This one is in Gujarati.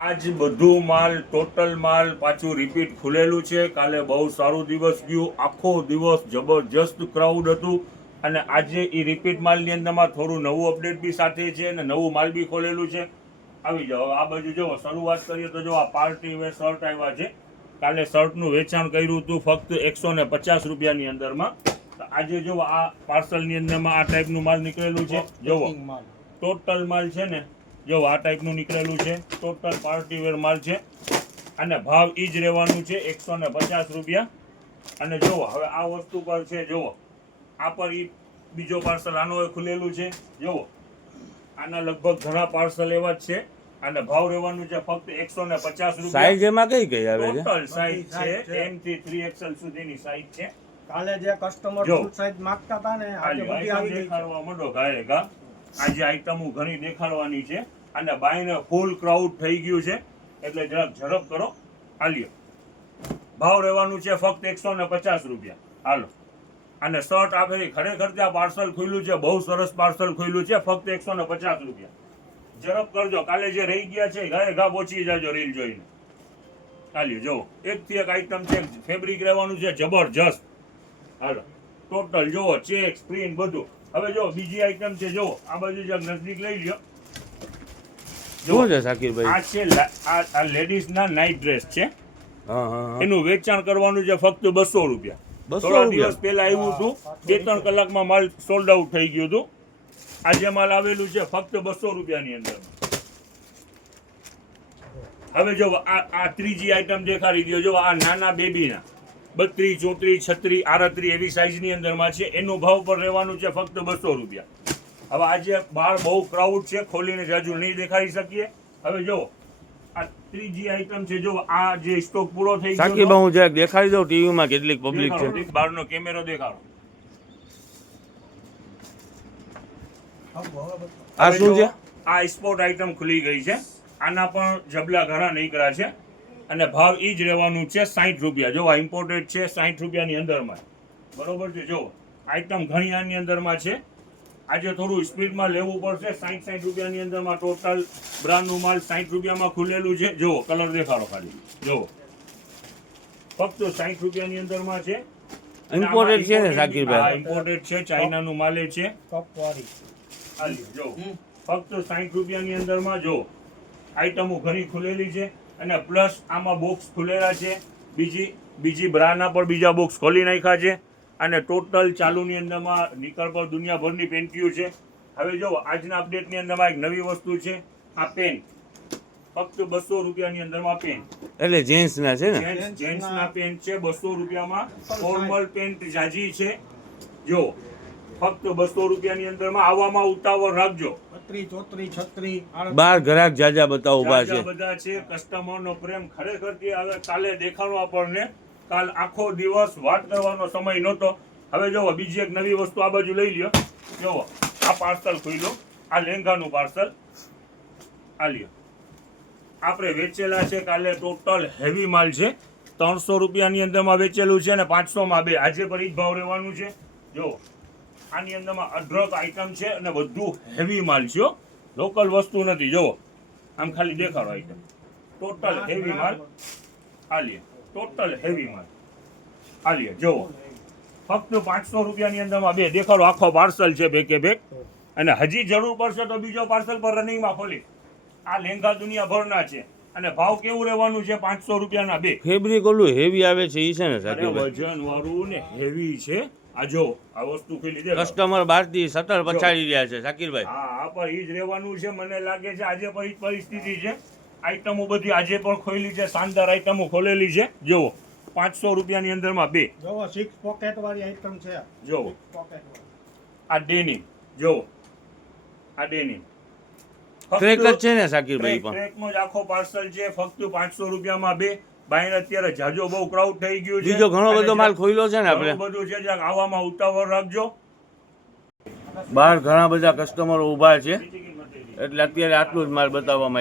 આજ બધું માલ ટોટલ માલ પાછું રિપીટ ખુલેલું છે. કાલે બહુ સારું દિવસ ગયું, આખો દિવસ જબરજસ્ત ક્રાઉડ હતું અને આજે એ રિપીટ માલની અંદરમાં થોડું નવું અપડેટ બી સાથે છે અને નવું માલ બી ખોલેલું છે. આવી જાઓ. આ બાજુ જો શરૂઆત કરીએ તો જો આ પાર્ટી વેર શર્ટ આવ્યા છે. કાલે શર્ટનું વેચાણ કર્યું હતું ફક્ત 150 રૂપિયાની અંદરમાં. આજે જો આ પાર્સલની અંદરમાં આ ટાઈપનું માલ નીકળેલું છે. જોવો ટોટલ માલ છે ને, જો આ ટાઈપનું નીકળેલું છે. ટોટલ પાર્ટી વેર માલ છે અને ભાવ ઈ જ રહેવાનું છે 150 રૂપિયા. અને જુઓ હવે આ વસ્તુ પર છે, જુઓ આ પર ઈ બીજો પાર્સલ આનો ખુલેલું છે. જુઓ આના લગભગ ઘણા પાર્સલ એવા જ છે અને ભાવ રહેવાનું છે ફક્ત 150 રૂપિયા. સાઈઝ એમાં કઈ આવે છે? ટોટલ સાઈઝ છે M થી 3XL સુધીની સાઈઝ છે. કાલે જે કસ્ટમર ફૂલ સાઈઝ માંગતા હતા ને આજે બધી આવી ગઈ છે. દેખાડવા માંડો ગાયકા. આજે આઈટમો ઘણી દેખાડવાની છે અને બાયને ફૂલ ક્રાઉડ થઈ ગયું છે એટલે જરાક ઝડપ કરો. હાલ્યો ભાવ રહેવાનું છે ફક્ત 150 રૂપિયા. હાલો અને શર્ટ આ ફેરી ખરેખર ત્યાં પાર્સલ ખુલ્યું છે, બહુ સરસ પાર્સલ ખુલ્યું છે ફક્ત 150 રૂપિયા. ઝડપ કરજો, કાલે જે રહી ગયા છે ગાય ઘા પહોંચી જાજો રીલ જોઈને. હાલ્યો જો એકથી એક આઈટમ છે, ફેબ્રિક રહેવાનું છે જબરજસ્ત. હાલો ટોટલ જોવો ચેક સ્ક્રીન બધું. હવે જો બીજી આઈટમ છે, જો આ બાજુ જે નજદીક લઈ લ્યો. શું છે સાકીરભાઈ? આ છે આ લેડીઝ ના નાઇટ ડ્રેસ છે. એનું વેચાણ કરવાનું છે ફક્ત 200 રૂપિયા. થોડા દિવસ પહેલા આવ્યું હતું, 2-3 કલાકમાં માલ સોલ્ડ આઉટ થઈ ગયું હતું. આજે માલ આવેલું છે ફક્ત 200 રૂપિયાની અંદર. હવે જો આ ત્રીજી આઈટમ દેખાડી દો. જો આ નાના બેબીના 32, 34, 36, 38 એવી સાઈઝની અંદરમાં છે. એનું ભાવ પર રહેવાનું છે ફક્ત 200 રૂપિયા. હવે આજે બહાર બહુ ક્રાઉડ છે, ખોલીને જાજુ નહીં દેખાડી શકીએ. હવે જો આ ત્રીજી આઈટમ છે. જો આ જે સ્ટોક પૂરો થઈ ગયો. સાકીબા હું જરાક દેખાડી દઉં ટીવીમાં કેટલીક પબ્લિક છે. બહારનો કેમેરો દેખાડો. આ શું છે? આ સ્પોર્ટ આઈટમ ખુલી ગઈ છે. આના પણ જબલા ઘણા નીકળ્યા છે અને ભાવ ઈ જ રહેવાનું છે 60 રૂપિયા. જો આ ઇમ્પોર્ટેડ છે 60 રૂપિયાની અંદરમાં. બરોબર છે. જો આઈટમ ઘણી આની અંદરમાં છે. આજે થોડું સ્પીડમાં લેવું પડશે. 60 રૂપિયાની અંદરમાં ટોટલ બ્રાન્ડનું માલ 60 રૂપિયામાં ખુલેલું છે. જુઓ કલર દેખાડો ખાલી. જુઓ ફક્ત 60 રૂપિયાની અંદરમાં છે. ઇમ્પોર્ટેડ છે ને સાકીરભાઈ? ઇમ્પોર્ટેડ છે, ચાઇનાનું માલે છે. ટોપવાળી હાલી જો ફક્ત 60 રૂપિયાની અંદરમાં. જો આઈટમો ઘણી ખુલેલી છે અને પ્લસ આમાં બોક્સ ખુલેલા છે. બીજી બ્રાના પર બીજા બોક્સ ખોલી નાખ્યા છે અને ટોટલ ચાલુની અંદરમાં નીકળ પર દુનિયાભરની પેન્ટીઓ છે. હવે જો આજના અપડેટની અંદરમાં એક નવી વસ્તુ છે. આ પેન ફક્ત 200 રૂપિયાની અંદરમાં પેન. એટલે જેન્ટ્સના છે ને? જેન્ટ્સના પેન છે 200 રૂપિયામાં. ફોર્મલ પેન્ટ જાજી છે. જો ફક્ત 200 રૂપિયાની અંદરમાં. આવવામાં ઉતાવળ રાખજો. 32, 34, 36 બાર ગ્રાહક જાજા બતાવવા છે. બધા છે. કસ્ટમરનો પ્રેમ ખરેખર હવે કાલે દેખાડો આપણને. કાલ આખો દિવસ વાત કરવાનો સમય નહોતો. હવે જોવો બીજી એક નવી વસ્તુ આ બાજુ લઈ લ્યો. જોવો આ પાર્સલ ખોલ્યો. આ લેંઘાનું પાર્સલ આ લ્યો. આપણે વેચેલા છે કાલે ટોટલ હેવી માલ છે. 300 રૂપિયાની અંદરમાં વેચેલું છે અને 500માં 2. આજે પર ઈ જ ભાવ રહેવાનું છે. જો આની અંદરમાં અઢળક આઈટમ છે અને બધું હેવી માલ છે. લોકલ વસ્તુ નથી. જોવો આમ ખાલી દેખાડો આઈટમ. ટોટલ હેવી માલ આ લ્યો. ટોટલ હેવી માલ આ લ્યો. જોવો ફક્ત 500 રૂપિયાની અંદરમાં 2. દેખાડો આખો પાર્સલ છે બેકે બેક. અને હજી જરૂર પડશે તો બીજો પાર્સલ પર રનિંગમાં ખોલી. આ લેંઘા દુનિયાભરના છે અને ભાવ કેવું રહેવાનું છે 500 રૂપિયાના 2. ફેબ્રિક ઓલું હેવી આવે છે ઈ છે ને સાકીરભાઈ? વજન વાળું ને હેવી છે. આ જો આ વસ્તુ ખોલી દે. કસ્ટમર બહારથી શટર પછાડી રહ્યા છે સાકીરભાઈ. હા આ પર ઈ જ રહેવાનું છે. મને લાગે છે આજે પણ ઈ જ પરિસ્થિતિ છે. આઈટમો બધી આજે પણ ખોલી છે. શાનદાર આઈટમો ખોલેલી છે. જુઓ 500 રૂપિયાની અંદરમાં 2. જોવો 6 પોકેટ વાળી આઈટમ છે. જુઓ પોકેટ વાળી આ ડેનિમ. જુઓ આ ડેનિમ ટ્રેક જ છે ને સાકીરભાઈ? પણ ટ્રેકનો જ આખો પાર્સલ છે. ફક્ત 500 રૂપિયામાં 2. બાયર અત્યારે જાજો બહુ ક્રાઉડ થઈ ગયું છે. બીજો ઘણો બધો માલ ખોલ્યો છે ને આપણે? બધું છે. જ્યાં આવવામાં ઉતાવળ રાખજો. બહાર ઘણા બધા કસ્ટમરો ઊભા છે એટલે અત્યારે આટલું જ માલ બતાવવામાં